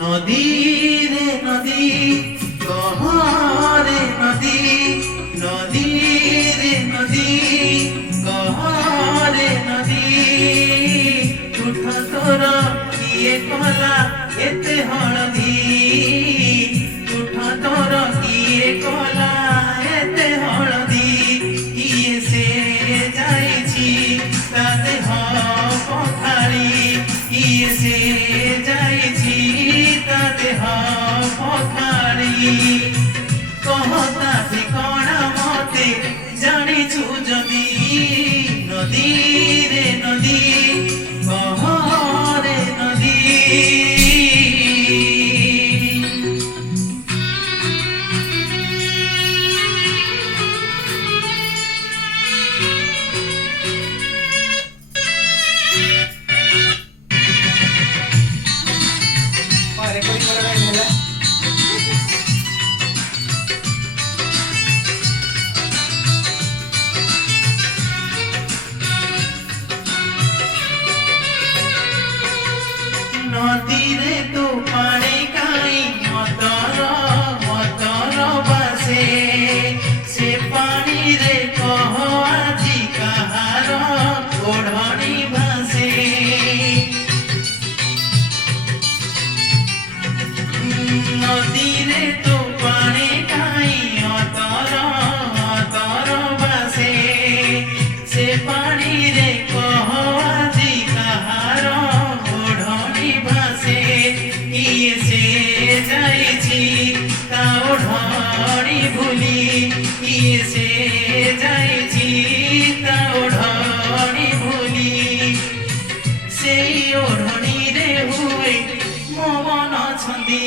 नदी रे नदी कहरे नदी नदी रे नदी कहरे नदी उठ तोर किए कला एते हळदी उठ तोर किए कला एते हळदी किए से जाइछि ता देह पखाड़ी किए से जाइछि ता देह पखाड़ी कहता ठिकाना मते जानिछु जदी नदी रे नदी कहरे नदी नदी रे तो पानी काई मतर बासे से पानी रे कह आजी कहार ओढ़नी भासे नदी रे तो पानी काई मतर बासे से पानी रे कह आजी कहार भासे किए से जाइछि ता ओढ़नी भूली किए से जाइछि ता ओढ़नी भूली सेई ओढ़नी रे हुए मो मन छंदी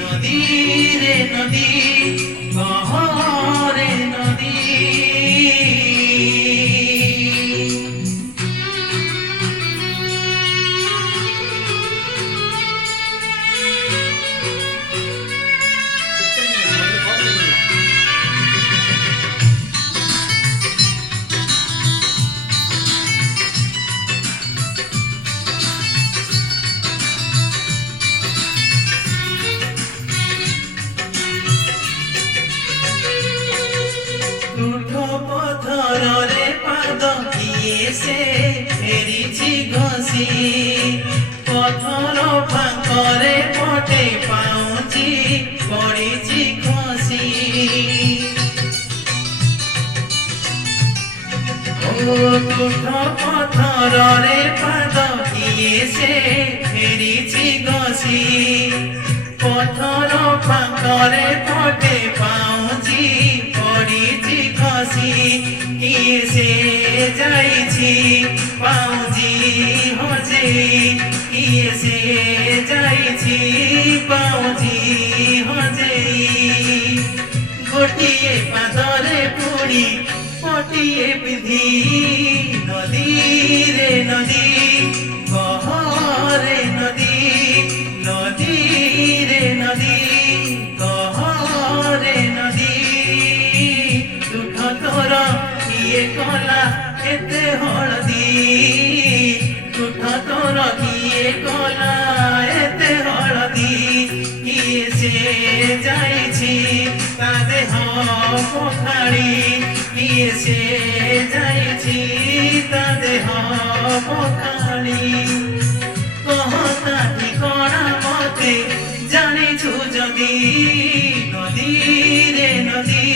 नदी रे नदी कहरे नदी उठो पथर रे पाद किए से फेरिछि घसी पथर फांकरे पटे पाउछि पड़िछि खसी उठो पथर रे पाद किए से फेरिछि घसी पथर फांकरे पटे पाउछि पड़िछि खसी किए से जाइछि पाउजी हजे किए से जाइछि पाउजी हजे गोटिए पादरे पुड़ी पटिए विधि नदी रे नदी कहरे नदी नदी रे नदी कहरे नदी उठ तोर किए कला एते हळदी उठ तोर किए कला एते हळदी किए से जाइछि ता देह पखाड़ी किए से जाइछि ता देह पखाड़ी कहता ठिकाना मते जानिछु जदी नदी रे नदी